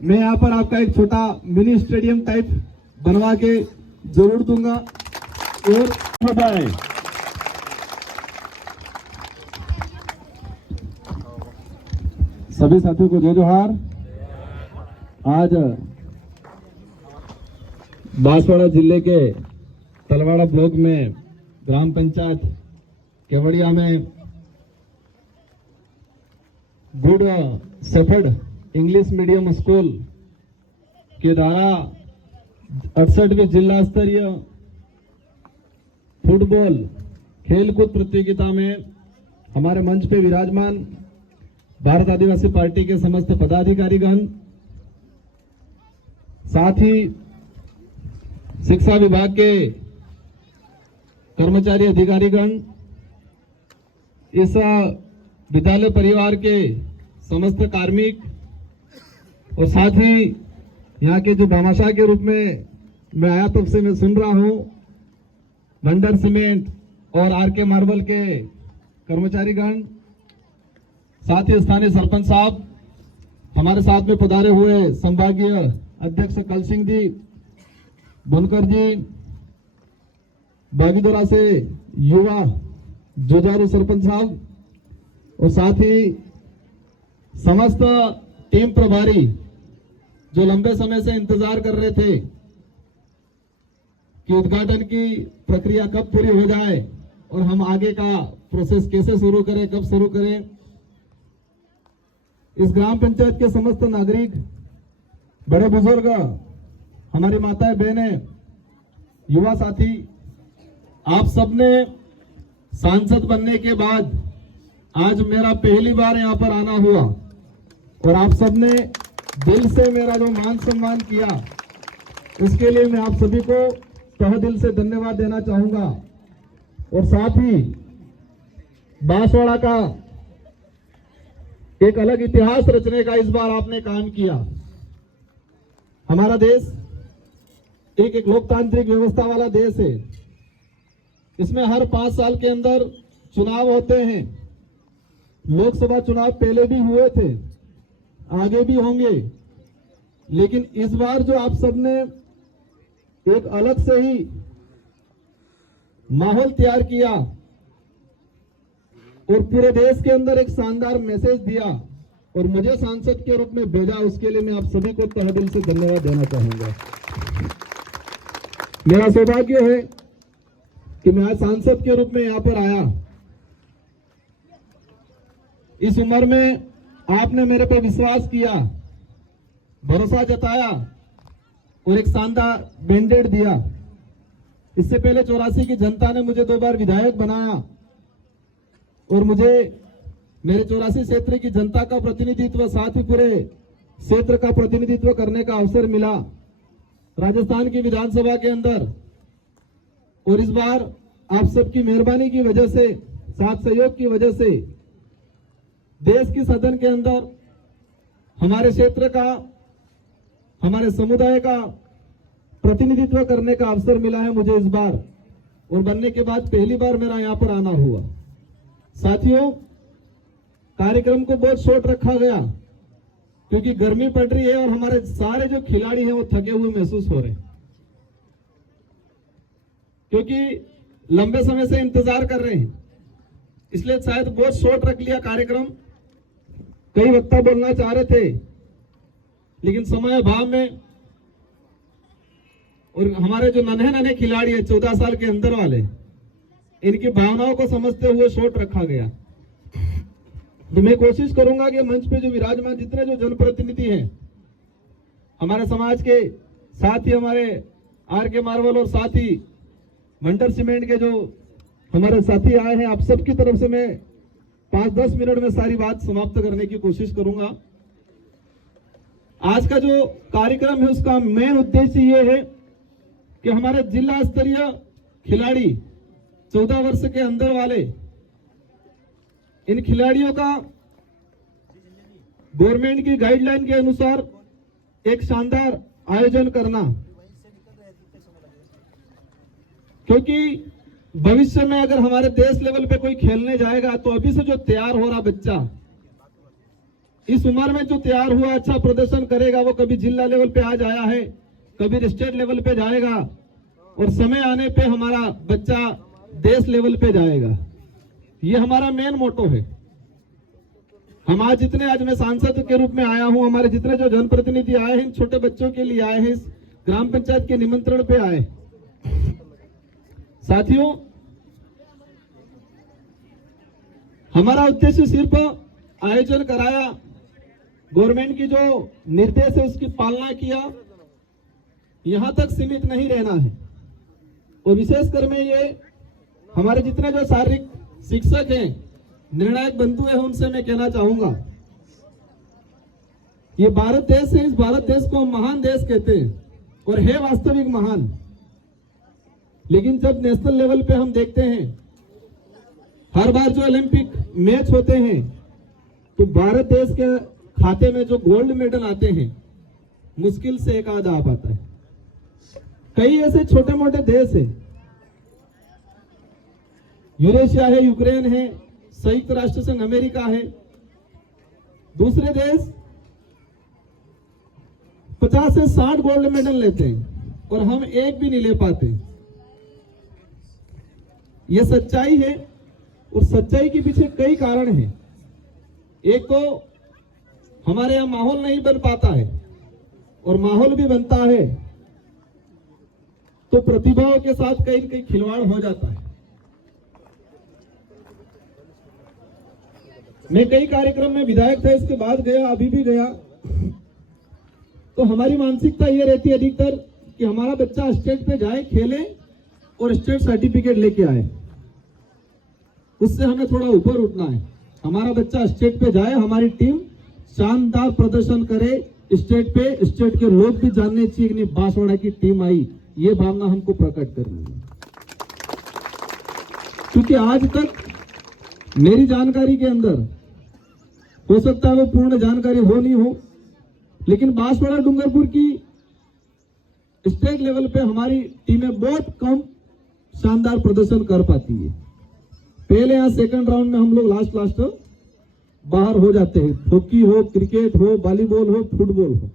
मैं यहाँ पर आपका एक छोटा मिनी स्टेडियम टाइप बनवा के जरूर दूंगा। और बताएं सभी साथियों को जय जोहार। आज बांसवाड़ा जिले के तलवाड़ा ब्लॉक में ग्राम पंचायत केवड़िया में good shepherd English medium school के द्वारा 68वें जिला स्तरीय फुटबॉल खेलकूद प्रतियोगिता में हमारे मंच पे विराजमान भारत आदिवासी पार्टी के समस्त पदाधिकारीगण, साथ ही शिक्षा विभाग के कर्मचारी अधिकारीगण, इस विद्यालय परिवार के समस्त कार्मिक और साथ ही यहाँ के जो भामाशाह के रूप में मैं आया तब से मैं सुन रहा हूँ, वंडर सीमेंट और आरके मार्बल के कर्मचारीगण, साथ ही स्थानीय सरपंच साहब, हमारे साथ में पधारे हुए संभागीय अध्यक्ष कल सिंह जी, बुनकर जी, बागीदोरा से युवा जुझारू सरपंच साहब और साथ ही समस्त टीम प्रभारी जो लंबे समय से इंतजार कर रहे थे कि उद्घाटन की प्रक्रिया कब पूरी हो जाए और हम आगे का प्रोसेस कैसे शुरू करें, कब शुरू करें। इस ग्राम पंचायत के समस्त नागरिक, बड़े बुजुर्ग, हमारी माताएं बहनें, युवा साथी, आप सबने सांसद बनने के बाद आज मेरा पहली बार यहाँ पर आना हुआ और आप सबने दिल से मेरा जो मान सम्मान किया, इसके लिए मैं आप सभी को तहे दिल से धन्यवाद देना चाहूंगा। और साथ ही बांसवाड़ा का एक अलग इतिहास रचने का इस बार आपने काम किया। हमारा देश एक लोकतांत्रिक व्यवस्था वाला देश है। इसमें हर 5 साल के अंदर चुनाव होते हैं। लोकसभा चुनाव पहले भी हुए थे, आगे भी होंगे, लेकिन इस बार जो आप सबने एक अलग से ही माहौल तैयार किया और पूरे देश के अंदर एक शानदार मैसेज दिया और मुझे सांसद के रूप में भेजा, उसके लिए मैं आप सभी को तहे दिल से धन्यवाद देना चाहूंगा। मेरा सौभाग्य है कि मैं आज सांसद के रूप में यहां पर आया। इस उम्र में आपने मेरे पे विश्वास किया, भरोसा जताया और एक शानदार मैंडेट दिया। इससे पहले 84 की जनता ने मुझे 2 बार विधायक बनाया और मुझे मेरे 84 क्षेत्र की जनता का प्रतिनिधित्व, साथ ही पूरे क्षेत्र का प्रतिनिधित्व करने का अवसर मिला राजस्थान की विधानसभा के अंदर। और इस बार आप सबकी मेहरबानी की वजह से, साथ सहयोग की वजह से देश की सदन के अंदर हमारे क्षेत्र का, हमारे समुदाय का प्रतिनिधित्व करने का अवसर मिला है मुझे इस बार, और बनने के बाद पहली बार मेरा यहाँ पर आना हुआ। साथियों, कार्यक्रम को बहुत शॉर्ट रखा गया क्योंकि गर्मी पड़ रही है और हमारे सारे जो खिलाड़ी हैं वो थके हुए महसूस हो रहे हैं, क्योंकि लंबे समय से इंतजार कर रहे हैं, इसलिए शायद बहुत शॉर्ट रख लिया कार्यक्रम। कई वक्ता बोलना चाह रहे थे, लेकिन समय अभाव में और हमारे जो नन्हे खिलाड़ी है 14 साल के अंदर वाले, इनकी भावनाओं को समझते हुए शॉर्ट रखा गया। तो मैं कोशिश करूंगा कि मंच पे जो विराजमान जितने जो जनप्रतिनिधि हैं हमारे समाज के, साथ ही हमारे आरके मार्बल और साथ ही वंडर सीमेंट के जो हमारे साथी आए हैं, आप सबकी तरफ से मैं 5-10 मिनट में सारी बात समाप्त करने की कोशिश करूंगा। आज का जो कार्यक्रम है उसका मेन उद्देश्य ये है कि हमारे जिला स्तरीय खिलाड़ी 14 वर्ष के अंदर वाले, इन खिलाड़ियों का गवर्नमेंट की गाइडलाइन के अनुसार एक शानदार आयोजन करना, क्योंकि भविष्य में अगर हमारे देश लेवल पे कोई खेलने जाएगा तो अभी से जो तैयार हो रहा बच्चा, इस उम्र में जो तैयार हुआ अच्छा प्रदर्शन करेगा वो कभी जिला लेवल पे आज आया है, कभी स्टेट लेवल पे जाएगा और समय आने पे हमारा बच्चा देश लेवल पे जाएगा। ये हमारा मेन मोटो है। हम आज जितने आज मैं सांसद के रूप में आया हूं, हमारे जितने जो जनप्रतिनिधि आए हैं, इन छोटे बच्चों के लिए आए हैं, इस ग्राम पंचायत के निमंत्रण पे आए। साथियों, हमारा उद्देश्य सिर्फ आयोजन कराया, गवर्नमेंट की जो निर्देश है उसकी पालना किया, यहां तक सीमित नहीं रहना है। और विशेषकर मैं ये हमारे जितने जो शारीरिक शिक्षक हैं, निर्णायक बंधु हैं, उनसे मैं कहना चाहूंगा, ये भारत देश है, इस भारत देश को हम महान देश कहते हैं और है वास्तविक महान। लेकिन जब नेशनल लेवल पे हम देखते हैं, हर बार जो ओलंपिक मैच होते हैं तो भारत देश के खाते में जो गोल्ड मेडल आते हैं, मुश्किल से एक आध आ पाता है। कई ऐसे छोटे मोटे देश है, यूरेशिया है, यूक्रेन है, संयुक्त राष्ट्र संघ अमेरिका है, दूसरे देश 50 से 60 गोल्ड मेडल लेते हैं और हम एक भी नहीं ले पाते। यह सच्चाई है और सच्चाई के पीछे कई कारण हैं। एक तो हमारे यहां माहौल नहीं बन पाता है और माहौल भी बनता है तो प्रतिभाओं के साथ कहीं कहीं खिलवाड़ हो जाता है। मैं कई कार्यक्रम में विधायक था, इसके बाद गया, अभी भी गया, तो हमारी मानसिकता ये रहती है अधिकतर कि हमारा बच्चा स्टेज पे जाए, खेले और स्टेट सर्टिफिकेट लेके आए। उससे हमें थोड़ा ऊपर उठना है। हमारा बच्चा स्टेट पे जाए, हमारी टीम शानदार प्रदर्शन करे स्टेट पे, स्टेट के लोग भी जानने चाहिए कि नहीं बांसवाड़ा की टीम आई, ये भावना हमको प्रकट करनी है। क्योंकि आज तक मेरी जानकारी के अंदर, हो सकता है वो पूर्ण जानकारी हो नहीं हो, लेकिन बांसवाड़ा डूंगरपुर की स्टेट लेवल पे हमारी टीमें बहुत कम शानदार प्रदर्शन कर पाती है। पहले यहां सेकंड राउंड में हम लोग लास्ट बाहर हो जाते हैं, हॉकी हो, क्रिकेट हो, वॉलीबॉल हो, फुटबॉल हो।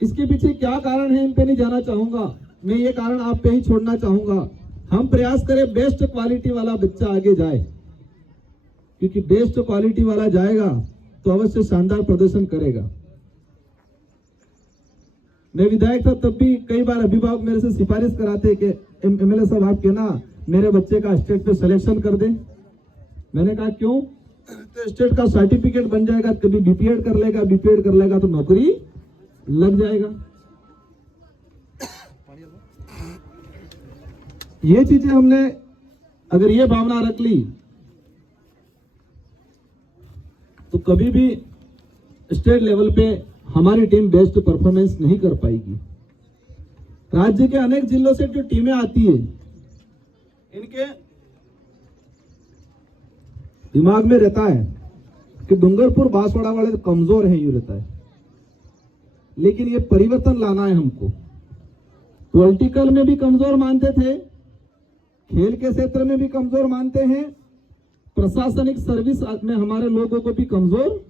इसके पीछे क्या कारण है इन पे नहीं जाना चाहूंगा मैं, ये कारण आप पे ही छोड़ना चाहूंगा। हम प्रयास करें बेस्ट क्वालिटी वाला बच्चा आगे जाए, क्योंकि बेस्ट क्वालिटी वाला जाएगा तो अवश्य शानदार प्रदर्शन करेगा। मैं विधायक था तब भी कई बार अभिभावक मेरे से सिफारिश कराते कि एमएलए साहब आप कहना मेरे बच्चे का स्टेट पे सिलेक्शन कर दें। मैंने कहा क्यों? तो स्टेट का सर्टिफिकेट बन जाएगा, कभी बीपीएड कर लेगा तो नौकरी लग जाएगा। ये चीजें हमने अगर ये भावना रख ली तो कभी भी स्टेट लेवल पे हमारी टीम बेस्ट परफॉर्मेंस नहीं कर पाएगी। राज्य के अनेक जिलों से जो टीमें आती है, इनके दिमाग में रहता है कि डूंगरपुर बांसवाड़ा वाले तो कमजोर हैं, यूं रहता है। लेकिन ये परिवर्तन लाना है हमको। पॉलिटिकल में भी कमजोर मानते थे, खेल के क्षेत्र में भी कमजोर मानते हैं, प्रशासनिक सर्विस में हमारे लोगों को भी कमजोर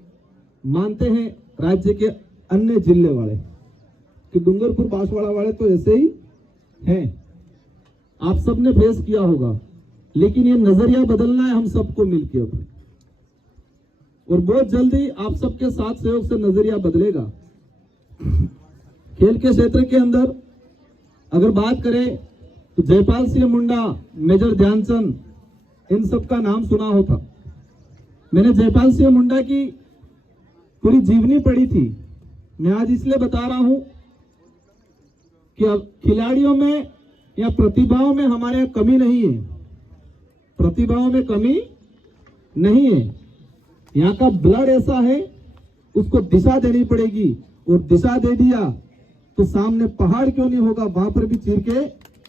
मानते हैं राज्य के अन्य जिले वाले, कि डूंगरपुर बांसवाड़ा वाले तो ऐसे ही हैं। आप सबने फेस किया होगा, लेकिन ये नजरिया बदलना है हम सबको मिलकर अब, और बहुत जल्दी आप सबके साथ सहयोग से नजरिया बदलेगा। खेल के क्षेत्र के अंदर अगर बात करें तो जयपाल सिंह मुंडा, मेजर ध्यानचंद, इन सब का नाम सुना होता। मैंने जयपाल सिंह मुंडा की पूरी जीवनी पढ़ी थी। मैं आज इसलिए बता रहा हूं कि अब खिलाड़ियों में या प्रतिभाओं में हमारे यहाँ कमी नहीं है, प्रतिभाओं में कमी नहीं है। यहाँ का ब्लड ऐसा है, उसको दिशा देनी पड़ेगी, और दिशा दे दिया तो सामने पहाड़ क्यों नहीं होगा, वहां पर भी चीर के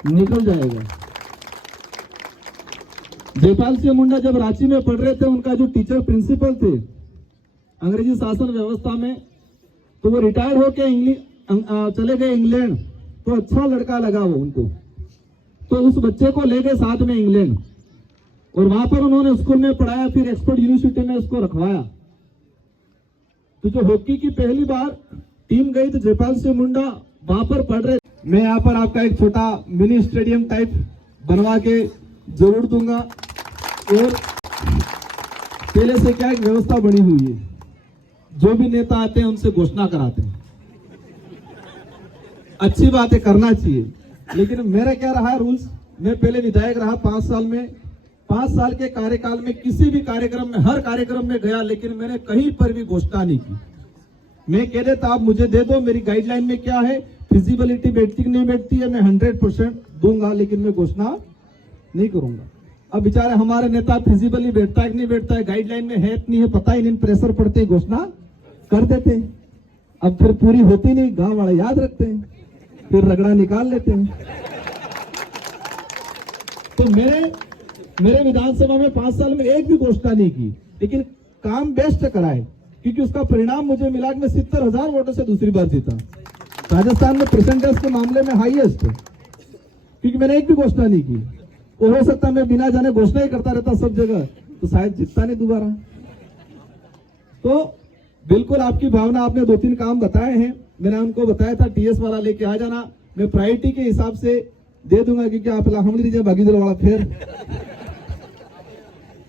निकल जाएगा। जयपाल सिंह मुंडा जब रांची में पढ़ रहे थे, उनका जो टीचर प्रिंसिपल थे अंग्रेजी शासन व्यवस्था में, तो वो रिटायर होके चले गए इंग्लैंड। तो अच्छा लड़का लगा वो उनको, तो उस बच्चे को ले गए साथ में इंग्लैंड, और वहां पर उन्होंने स्कूल में पढ़ाया, फिर एक्सफोर्ड यूनिवर्सिटी में उसको रखवाया। तो जो हॉकी की पहली बार टीम गई तो जयपाल सिंह मुंडा वहां पर पढ़ रहे। मैं यहाँ पर आपका एक छोटा मिनी स्टेडियम टाइप बनवा के जरूर दूंगा। और पहले से क्या एक व्यवस्था बनी हुई है, जो भी नेता आते हैं उनसे घोषणा कराते हैं। अच्छी बात है, करना चाहिए, लेकिन मेरा क्या रहा रूल्स, मैं पहले विधायक रहा 5 साल में, 5 साल के कार्यकाल में किसी भी कार्यक्रम में, हर कार्यक्रम में गया, लेकिन मैंने कहीं पर भी घोषणा नहीं की। मैं कह देता आप मुझे दे दो, मेरी गाइडलाइन में क्या है, फिजिबिलिटी बैठती कि नहीं बैठती है, मैं 100% दूंगा, लेकिन मैं घोषणा नहीं करूंगा। अब बेचारे हमारे नेता फिजिबली बैठता है कि नहीं बैठता है, गाइडलाइन में है कि नहीं है पता ही नहीं, प्रेशर पड़ते ही घोषणा कर देते हैं। अब फिर पूरी होती नहीं, गांव वाले याद रखते हैं, फिर रगड़ा निकाल लेते हैं। तो मेरे विधानसभा में 5 साल में एक भी घोषणा नहीं की, लेकिन काम बेस्ट कराए, क्योंकि उसका परिणाम मुझे मिला कि मैं 70,000 वोटों से दूसरी बार जीता। राजस्थान में परसेंटेज के मामले में हाईएस्ट, क्योंकि मैंने एक भी घोषणा नहीं की। वो हो सकता मैं बिना जाने घोषणा ही करता रहता सब जगह, तो शायद जीतता नहीं दोबारा। तो बिल्कुल आपकी भावना, आपने 2-3 काम बताए हैं, मैंने उनको बताया था टीएस वाला लेके आ जाना, मैं प्रायोरिटी के हिसाब से दे दूंगा, क्योंकि आप हम लीजिए भागीदार वाला फिर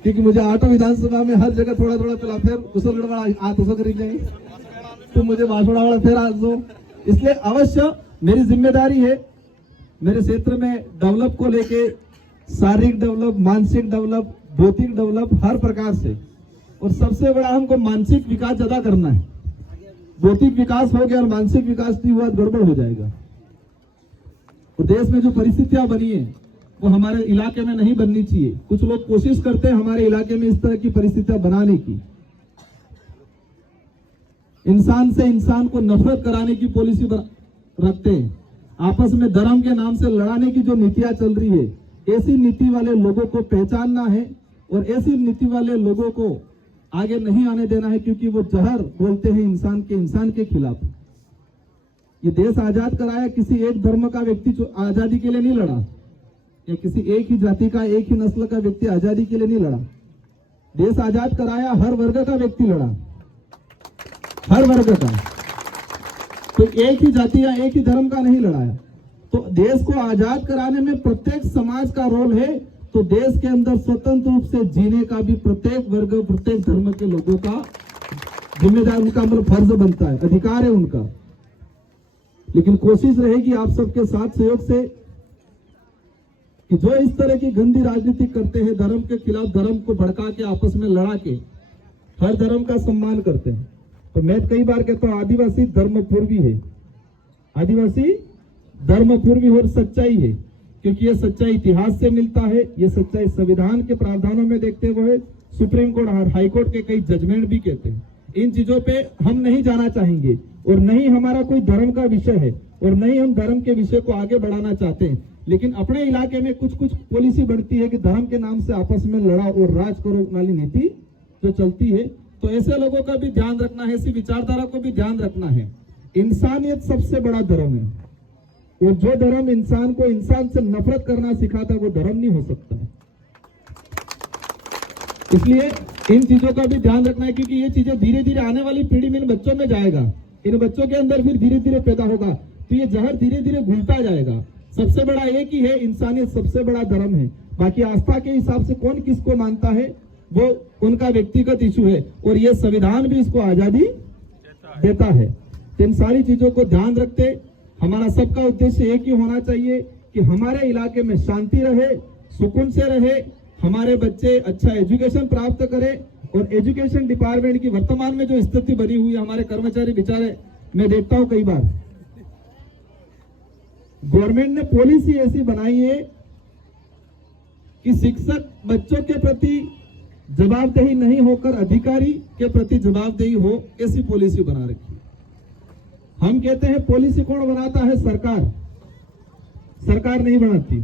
क्योंकि मुझे आटो विधानसभा में हर जगह थोड़ा थोड़ा पिला फिर कुशलगढ़ वाला तो कर जाएंगे, तो मुझे बांसवाड़ा वाला फिर आज दो। इसलिए अवश्य मेरी जिम्मेदारी है मेरे क्षेत्र में डेवलप को लेके, शारीरिक डेवलप, मानसिक डेवलप, भौतिक डेवलप, हर प्रकार से। और सबसे बड़ा हमको मानसिक विकास ज्यादा करना है। भौतिक विकास हो गया और मानसिक विकास नहीं हुआ, गड़बड़ हो जाएगा। और देश में जो परिस्थितियां बनी है वो हमारे इलाके में नहीं बननी चाहिए। कुछ लोग कोशिश करते हैं हमारे इलाके में इस तरह की परिस्थितियां बनाने की, इंसान से इंसान को नफरत कराने की पॉलिसी रखते हैं, आपस में धर्म के नाम से लड़ाने की जो नीतियां चल रही है, ऐसी नीति वाले लोगों को पहचानना है और ऐसी नीति वाले लोगों को आगे नहीं आने देना है, क्योंकि वो जहर बोलते हैं इंसान के खिलाफ। ये देश आजाद कराया किसी एक धर्म का व्यक्ति जो आजादी के लिए नहीं लड़ा, या किसी एक ही जाति का, एक ही नस्ल का व्यक्ति आजादी के लिए नहीं लड़ा। देश आजाद कराया हर वर्ग का व्यक्ति लड़ा, हर वर्ग का, तो एक ही जाति या एक ही धर्म का नहीं लड़ाया। तो देश को आजाद कराने में प्रत्येक समाज का रोल है, तो देश के अंदर स्वतंत्र रूप से जीने का भी प्रत्येक वर्ग, प्रत्येक धर्म के लोगों का जिम्मेदार, उनका मतलब फर्ज बनता है, अधिकार है उनका। लेकिन कोशिश रहेगी आप सबके साथ सहयोग से कि जो इस तरह की गंदी राजनीति करते हैं, धर्म के खिलाफ, धर्म को भड़का के आपस में लड़ा के हर धर्म का सम्मान करते हैं। तो मैं कई बार कहता हूं आदिवासी धर्मपूर्वी है, आदिवासी धर्मपूर्वी और सच्चाई है, क्योंकि ये सच्चाई इतिहास से मिलता है, ये सच्चाई संविधान के प्रावधानों में देखते हुए सुप्रीम कोर्ट और हाई कोर्ट के कई जजमेंट भी कहते हैं। इन चीजों पे हम नहीं जाना चाहेंगे, और नहीं हमारा कोई धर्म का विषय है, और नहीं हम धर्म के विषय को आगे बढ़ाना चाहते हैं। लेकिन अपने इलाके में कुछ पॉलिसी बनती है कि धर्म के नाम से आपस में लड़ा और राज करो वाली नीति जो चलती है, तो ऐसे लोगों का भी ध्यान रखना है, ऐसी विचारधारा को भी ध्यान रखना है। इंसानियत सबसे बड़ा धर्म है, और जो धर्म इंसान को इंसान से नफरत करना सिखाता है वो धर्म नहीं हो सकता है। इसलिए इन चीजों का भी ध्यान रखना है, क्योंकि ये चीजें धीरे धीरे आने वाली पीढ़ी में इन बच्चों में जाएगा, इन बच्चों के अंदर फिर धीरे धीरे पैदा होगा, तो ये जहर धीरे धीरे घुलता जाएगा। सबसे बड़ा एक ही है, इंसानियत सबसे बड़ा धर्म है। बाकी आस्था के हिसाब से कौन किसको मानता है वो उनका व्यक्तिगत इशू है, और ये संविधान भी इसको आजादी देता है। तो इन सारी चीजों को ध्यान रखते हमारा सबका उद्देश्य एक ही होना चाहिए कि हमारे इलाके में शांति रहे, सुकून से रहे, हमारे बच्चे अच्छा एजुकेशन प्राप्त करें। और एजुकेशन डिपार्टमेंट की वर्तमान में जो स्थिति बनी हुई है, हमारे कर्मचारी बेचारे, मैं देखता हूं कई बार गवर्नमेंट ने पॉलिसी ऐसी बनाई है कि शिक्षक बच्चों के प्रति जवाबदेही नहीं होकर अधिकारी के प्रति जवाबदेही हो, ऐसी पॉलिसी बना रखी है। हम कहते हैं पॉलिसी कौन बनाता है? सरकार नहीं बनाती।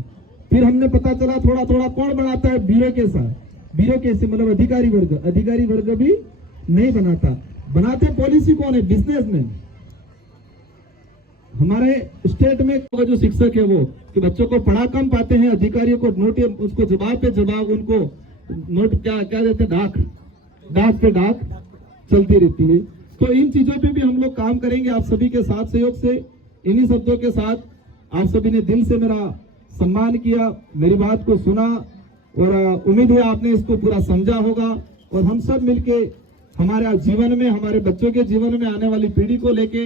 फिर हमने पता चला थोड़ा थोड़ा कौन बनाता है? ब्यूरोक्रेसी मतलब अधिकारी वर्ग भी नहीं बनाता। बनाते पॉलिसी कौन है? बिजनेसमैन। हमारे स्टेट में जो शिक्षक है वो कि बच्चों को पढ़ा कम पाते हैं, अधिकारियों को नोट, उसको जवाब पे जवाब, उनको नोट क्या देते, डाक पे डाक चलती रहती है। तो इन चीजों पे भी हम लोग काम करेंगे आप सभी के साथ सहयोग से। इन्हीं शब्दों के साथ आप सभी ने दिल से मेरा सम्मान किया, मेरी बात को सुना और उम्मीद है आपने इसको पूरा समझा होगा और हम सब मिलके हमारे जीवन में, हमारे बच्चों के जीवन में, आने वाली पीढ़ी को लेके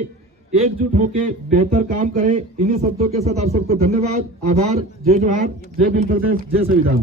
एकजुट होके बेहतर काम करें। इन्हीं शब्दों के साथ आप सबको धन्यवाद, आभार, जय जोहार, जय भील प्रदेश, जय संविधान।